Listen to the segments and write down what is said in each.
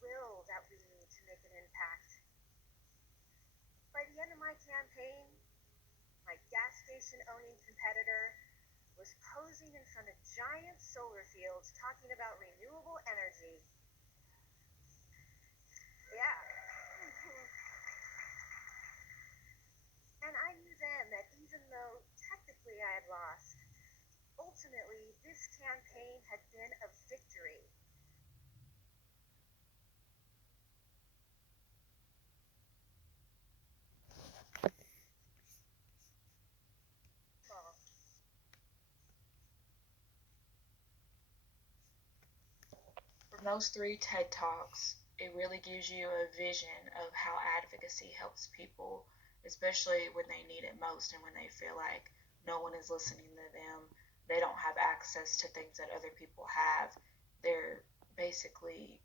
will that we need to make an impact. By the end of my campaign, my gas station owning competitor was posing in front of giant solar fields talking about renewable energy. Yeah. And I knew then that even though technically I had lost, ultimately this campaign had been a victory. From those three TED Talks, it really gives you a vision of how advocacy helps people, especially when they need it most and when they feel like no one is listening to them. They don't have access to things that other people have. They're basically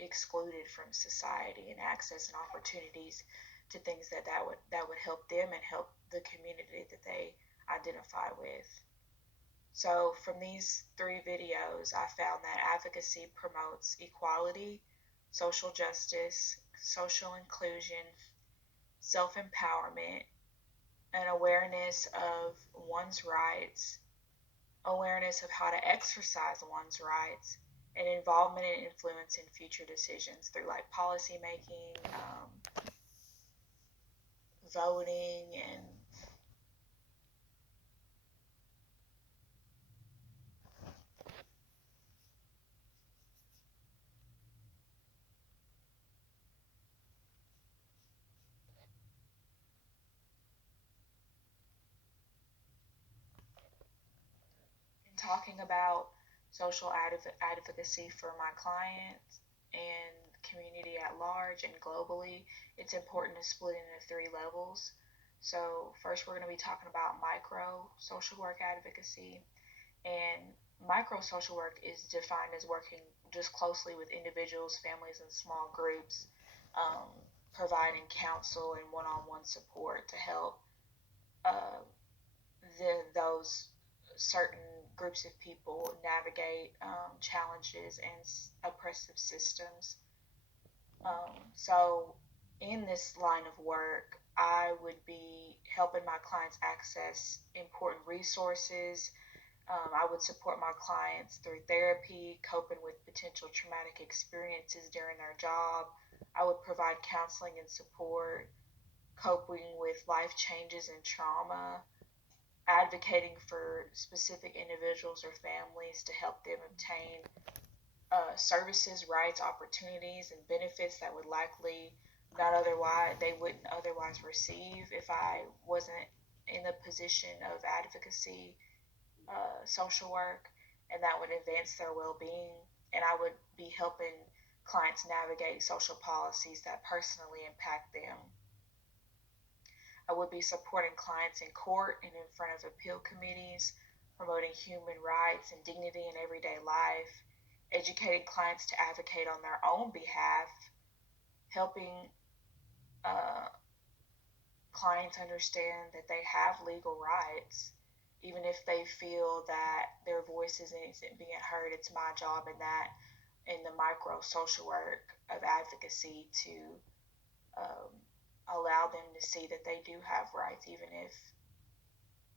excluded from society and access and opportunities to things that would help them and help the community that they identify with. So, from these three videos, I found that advocacy promotes equality, social justice, social inclusion, self empowerment, and awareness of one's rights, awareness of how to exercise one's rights, and involvement and influence in future decisions through like policy making, voting, and talking about social advocacy for my clients and community at large and globally, it's important to split into three levels. So, first, we're going to be talking about micro social work advocacy. And micro social work is defined as working just closely with individuals, families, and small groups, um, providing counsel and one on one support to help uh, those certain groups of people navigate challenges and oppressive systems. So, in this line of work, I would be helping my clients access important resources. I would support my clients through therapy, coping with potential traumatic experiences during their job. I would provide counseling and support, coping with life changes and trauma, advocating for specific individuals or families to help them obtain services, rights, opportunities, and benefits that would likely not otherwise they wouldn't otherwise receive if I wasn't in the position of advocacy, social work, and that would advance their well-being. And I would be helping clients navigate social policies that personally impact them. I would be supporting clients in court and in front of appeal committees, promoting human rights and dignity in everyday life, educating clients to advocate on their own behalf, helping uh, clients understand that they have legal rights, even if they feel that their voices isn't being heard. It's my job in the micro social work of advocacy to um, allow them to see that they do have rights, even if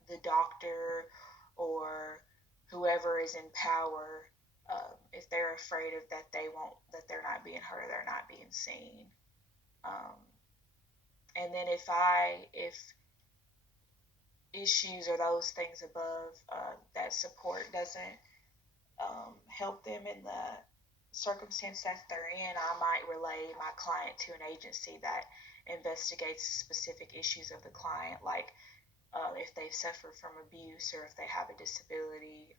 the doctor or whoever is in power, if they're afraid of that they're not being heard, they're not being seen. Um, and then if issues or those things above that support doesn't help them in the circumstance that they're in, I might relay my client to an agency that investigates specific issues of the client, like if they've suffered from abuse or if they have a disability,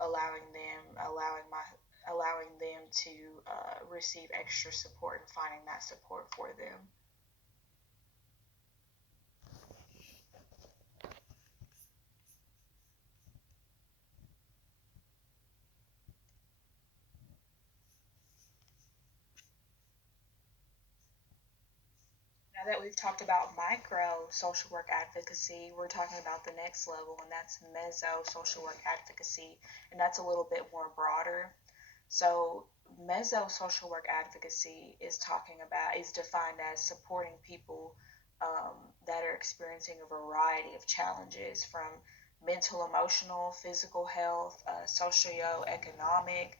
allowing them allowing my allowing them to receive extra support and finding that support for them. Now that we've talked about micro social work advocacy, we're talking about the next level, and that's meso social work advocacy, and that's a little bit more broader. So, meso social work advocacy is defined as supporting people that are experiencing a variety of challenges from mental, emotional, physical health, socio-economic,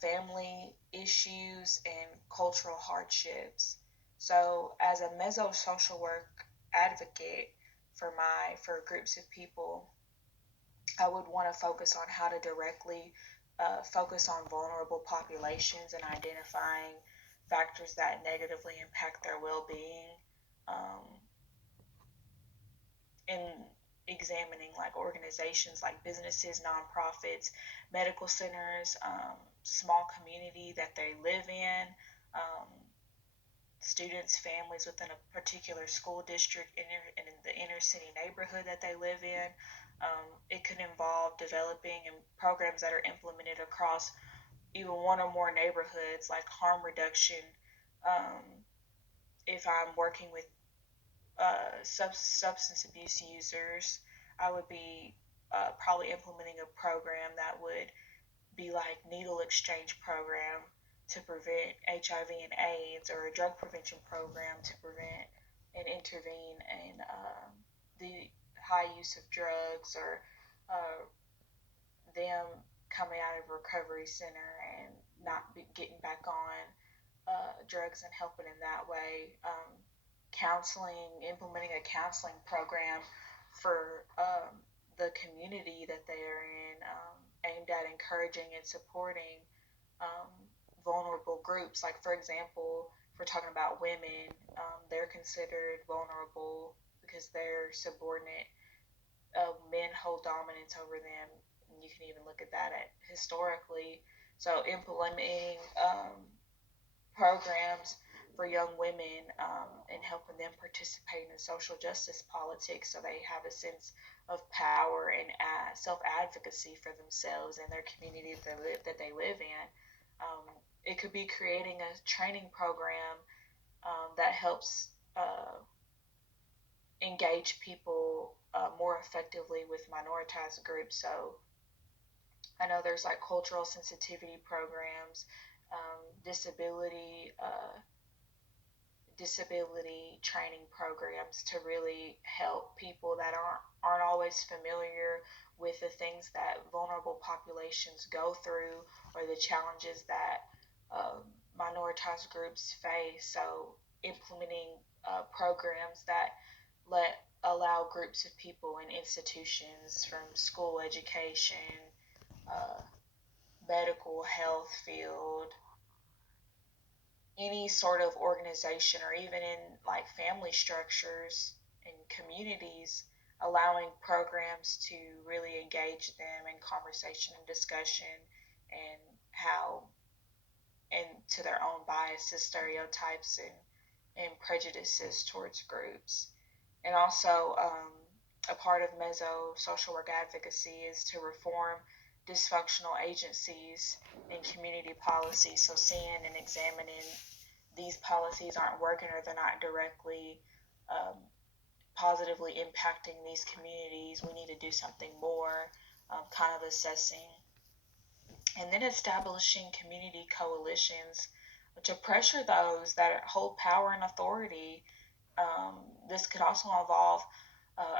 family issues, and cultural hardships. So, as a meso social work advocate for groups of people, I would want to focus on how to directly focus on vulnerable populations and identifying factors that negatively impact their well-being, and examining like organizations like businesses, nonprofits, medical centers, small community that they live in, um, students, families within a particular school district in the inner city neighborhood that they live in. It could involve developing and programs that are implemented across even one or more neighborhoods, like harm reduction. Um, if I'm working with substance abuse users, I would be probably implementing a program that would be like needle exchange program to prevent HIV and AIDS, or a drug prevention program to prevent and intervene in the high use of drugs, or uh, them coming out of a recovery center and getting back on drugs, and helping in that way. Counseling, implementing a counseling program for the community that they are in, aimed at encouraging and supporting um, vulnerable groups. Like, for example, if we're talking about women, they're considered vulnerable because they're subordinate. Men hold dominance over them. And you can even look at that historically. So, implementing programs for young women, and helping them participate in social justice politics, so they have a sense of power and self advocacy for themselves and their communities that they live in. It could be creating a training program that helps engage people more effectively with minoritized groups. So I know there's like cultural sensitivity programs, disability disability training programs to really help people that aren't always familiar with the things that vulnerable populations go through, or the challenges that minoritized groups face. So implementing programs that allow groups of people in institutions, from school education, uh, medical, health field, any sort of organization, or even in like family structures and communities, allowing programs to really engage them in conversation and discussion, and how and to their own biases, stereotypes, and prejudices towards groups. And also, a part of meso social work advocacy is to reform dysfunctional agencies and community policies. So, seeing and examining these policies aren't working, or they're not directly um, positively impacting these communities, we need to do something more, kind of assessing. And then establishing community coalitions to pressure those that hold power and authority. This could also involve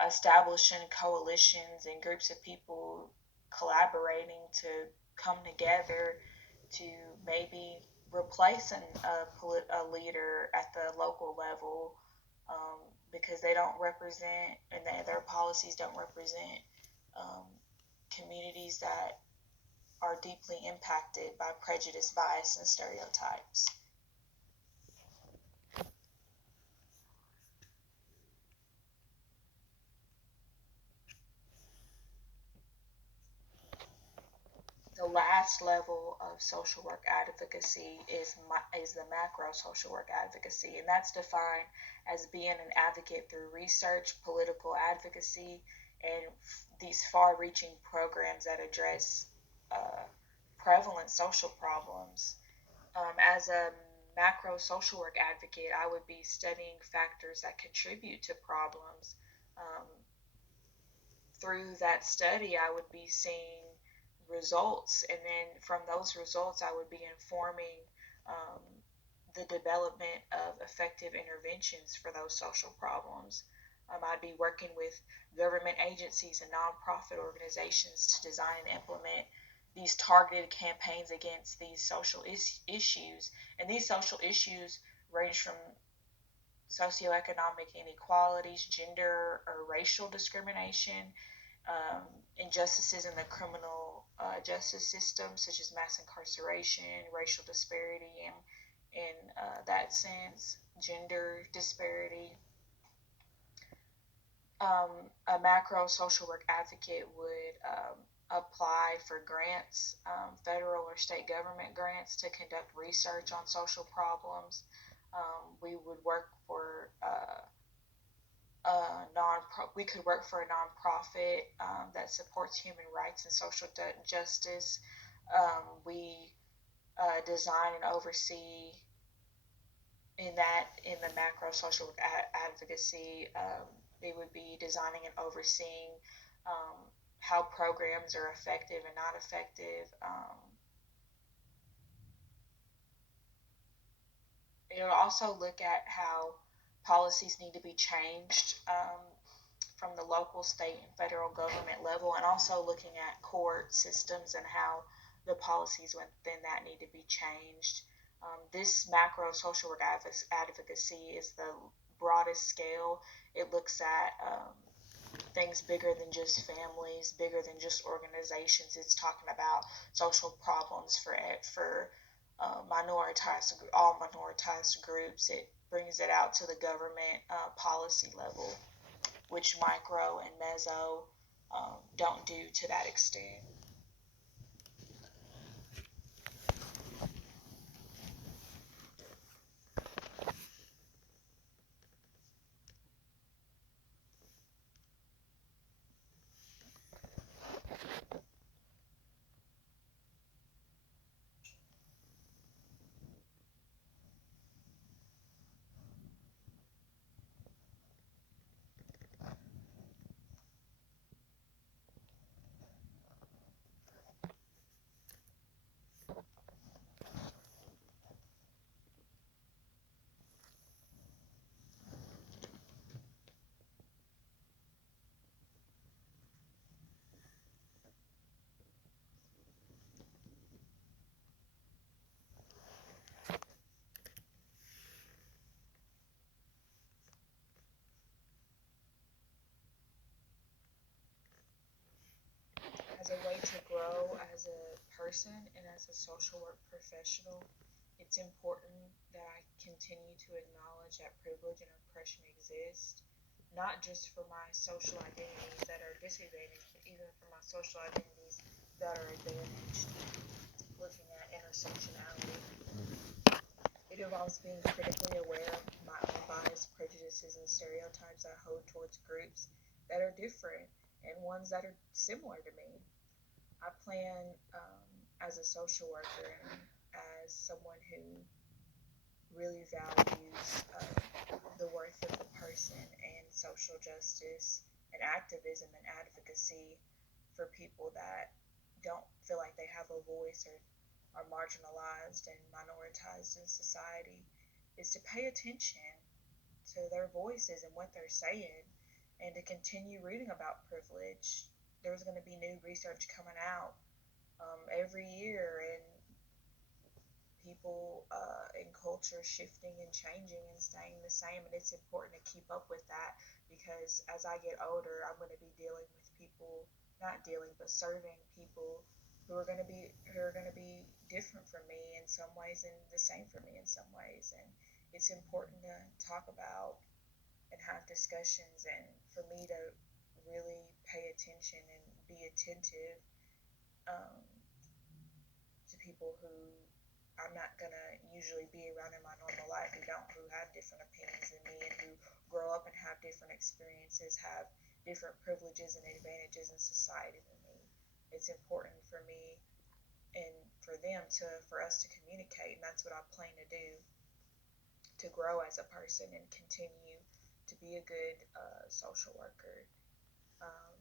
establishing coalitions and groups of people collaborating to come together to maybe replace a leader at the local level, um, because they don't represent, and their policies don't represent um, communities that are deeply impacted by prejudice, bias, and stereotypes. The last level of social work advocacy is the macro social work advocacy, and that's defined as being an advocate through research, political advocacy, and these far-reaching programs that address uh, prevalent social problems. As a macro social work advocate, I would be studying factors that contribute to problems. Um, Through that study, I would be seeing results, and then from those results, I would be informing um, the development of effective interventions for those social problems. I'd be working with government agencies and nonprofit organizations to design and implement these targeted campaigns against these social issues. And these social issues range from socioeconomic inequalities, gender or racial discrimination, um, injustices in the criminal justice system, such as mass incarceration, racial disparity, and in that sense, gender disparity. A macro social work advocate would apply for grants, federal or state government grants, to conduct research on social problems. We would work for we could work for a nonprofit that supports human rights and social justice. We design and oversee in the macro social advocacy. They would be designing and overseeing um, how programs are effective and not effective. It'll also look at how policies need to be changed from the local, state, and federal government level, and also looking at court systems and how the policies within that need to be changed. This macro social work advocacy is the broadest scale. It looks at things bigger than just families, bigger than just organizations. It's talking about social problems for minoritized all minoritized groups. It brings it out to the government policy level, which micro and meso don't do to that extent. As a way to grow as a person and as a social work professional, it's important that I continue to acknowledge that privilege and oppression exist, not just for my social identities that are disadvantaged, but even for my social identities that are advantaged. Looking at intersectionality, it involves being critically aware of my own bias, prejudices, and stereotypes I hold towards groups that are different and ones that are similar to me. I plan as a social worker and as someone who really values the worth of the person and social justice and activism and advocacy for people that don't feel like they have a voice or are marginalized and minoritized in society, is to pay attention to their voices and what they're saying, and to continue reading about privilege. There's going to be new research coming out every year, and people and culture shifting and changing and staying the same. And it's important to keep up with that, because as I get older, I'm going to be dealing with people, not dealing, but serving people who are going to be different from me in some ways and the same for me in some ways. And it's important to talk about and have discussions, and for me to really pay attention and be attentive um, to people who I'm not gonna usually be around in my normal life, who have different opinions than me, and who grow up and have different experiences, have different privileges and advantages in society than me. It's important for me and for them for us to communicate, and that's what I plan to do, to grow as a person and continue to be a good social worker. Um,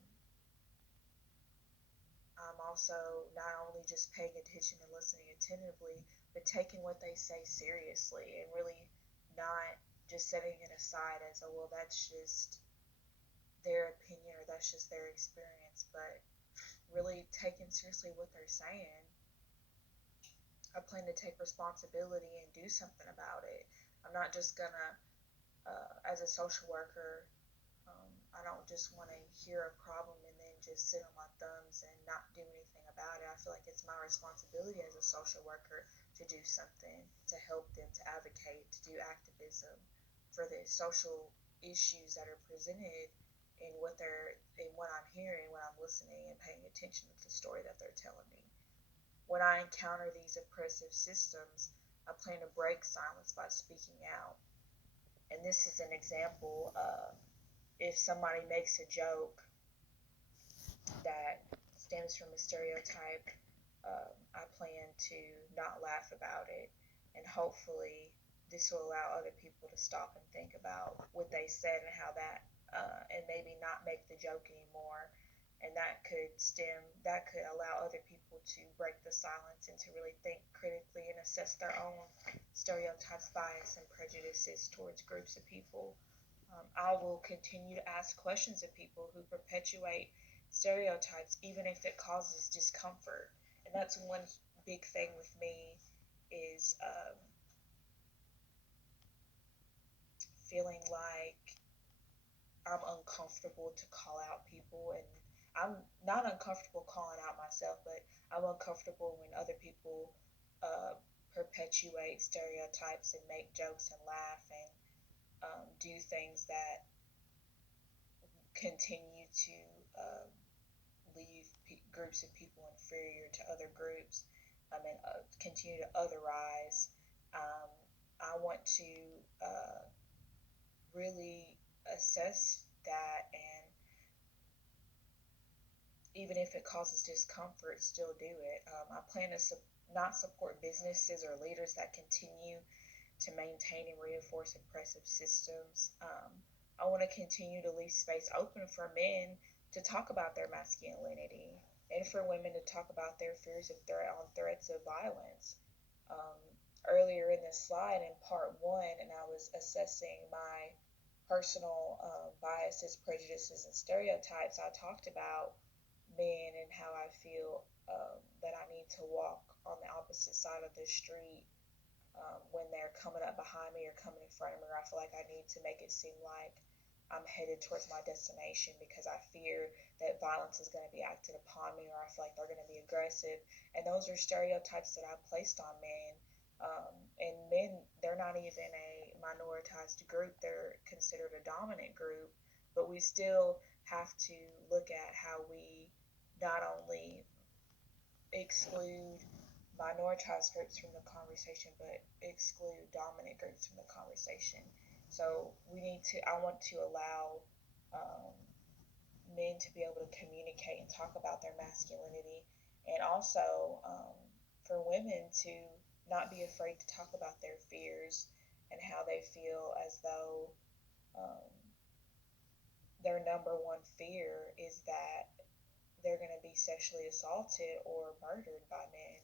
I'm also not only just paying attention and listening attentively, but taking what they say seriously and really not just setting it aside as, oh, well, that's just their opinion or that's just their experience, but really taking seriously what they're saying. I plan to take responsibility and do something about it. I'm not just gonna, as a social worker, I don't just want to hear a problem and then just sit on my thumbs and not do anything about it. I feel like it's my responsibility as a social worker to do something, to help them, to advocate, to do activism for the social issues that are presented in what I'm hearing, when I'm listening and paying attention to the story that they're telling me. When I encounter these oppressive systems, I plan to break silence by speaking out. And this is an example of if somebody makes a joke that stems from a stereotype, I plan to not laugh about it. And hopefully, this will allow other people to stop and think about what they said and how that, and maybe not make the joke anymore. And that could allow other people to break the silence and to really think critically and assess their own stereotypes, bias, and prejudices towards groups of people. I will continue to ask questions of people who perpetuate stereotypes, even if it causes discomfort. And that's one big thing with me is feeling like I'm uncomfortable to call out people, and I'm not uncomfortable calling out myself, but I'm uncomfortable when other people perpetuate stereotypes and make jokes and laugh and do things that continue to leave groups of people inferior to other groups, and continue to otherize. Um, I want to really assess that, and even if it causes discomfort, still do it. I plan to not support businesses or leaders that continue to maintain and reinforce oppressive systems. I want to continue to leave space open for men to talk about their masculinity and for women to talk about their fears of threats of violence. Um, Earlier in this slide in part one, and I was assessing my personal biases, prejudices, and stereotypes, I talked about men and how I feel that I need to walk on the opposite side of the street when they're coming up behind me or coming in front of me, or I feel like I need to make it seem like I'm headed towards my destination because I fear that violence is going to be acted upon me, or I feel like they're going to be aggressive. And those are stereotypes that I've placed on men. And men, they're not even a minoritized group, they're considered a dominant group, but we still have to look at how we not only exclude minoritized groups from the conversation, but exclude dominant groups from the conversation. So I want to allow men to be able to communicate and talk about their masculinity, and also for women to not be afraid to talk about their fears and how they feel as though um, their number one fear is that they're going to be sexually assaulted or murdered by men.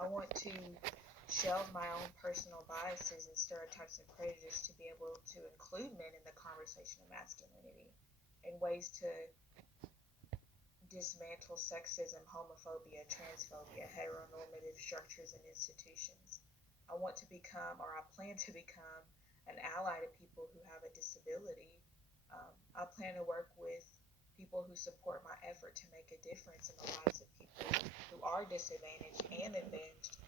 I want to shelve my own personal biases and stereotypes and prejudice to be able to include men in the conversation of masculinity and ways to dismantle sexism, homophobia, transphobia, heteronormative structures and institutions. I want to become, or I plan to become, an ally to people who have a disability. I plan to work with people who support my effort to make a difference in the lives of people who are disadvantaged and advantaged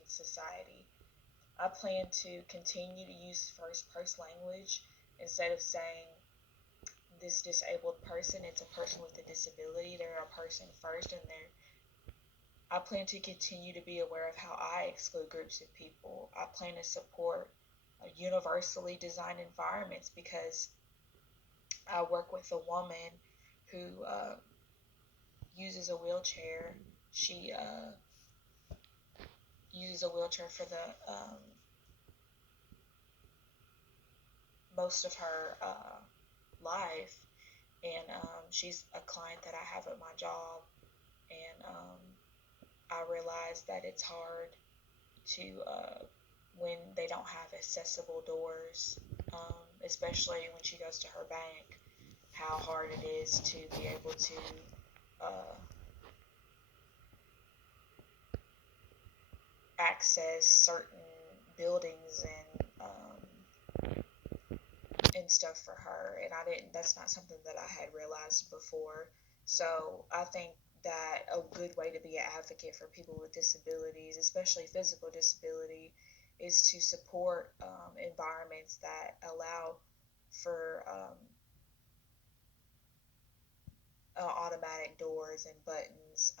in society. I plan to continue to use first person language instead of saying this disabled person, it's a person with a disability. They're a person first, and I plan to continue to be aware of how I exclude groups of people. I plan to support universally designed environments because I work with a woman who uses a wheelchair. She uses a wheelchair for the most of her life, and she's a client that I have at my job, and I realize that it's hard to when they don't have accessible doors, especially when she goes to her bank, how hard it is to be able to uh, access certain buildings and stuff for her. And I didn't. That's not something that I had realized before. So I think that a good way to be an advocate for people with disabilities, especially physical disability, is to support environments that allow for automatic doors and buttons,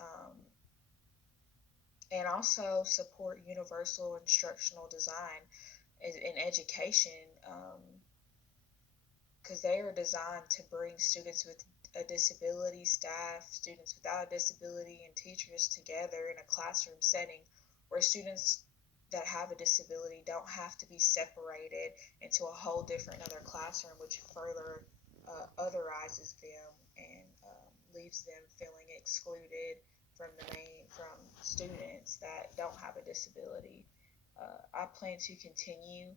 and also support universal instructional design in education, because they are designed to bring students with a disability, staff, students without a disability, and teachers together in a classroom setting where students that have a disability don't have to be separated into a whole different other classroom, which further otherizes them and leaves them feeling excluded from students that don't have a disability. I plan to continue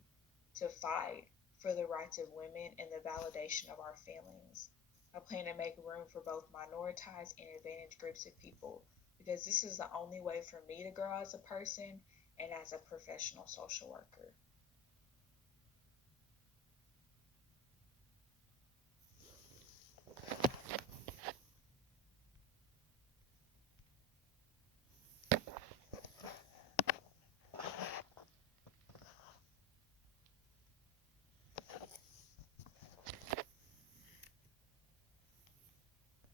to fight for the rights of women and the validation of our feelings. I plan to make room for both minoritized and advantaged groups of people because this is the only way for me to grow as a person and as a professional social worker.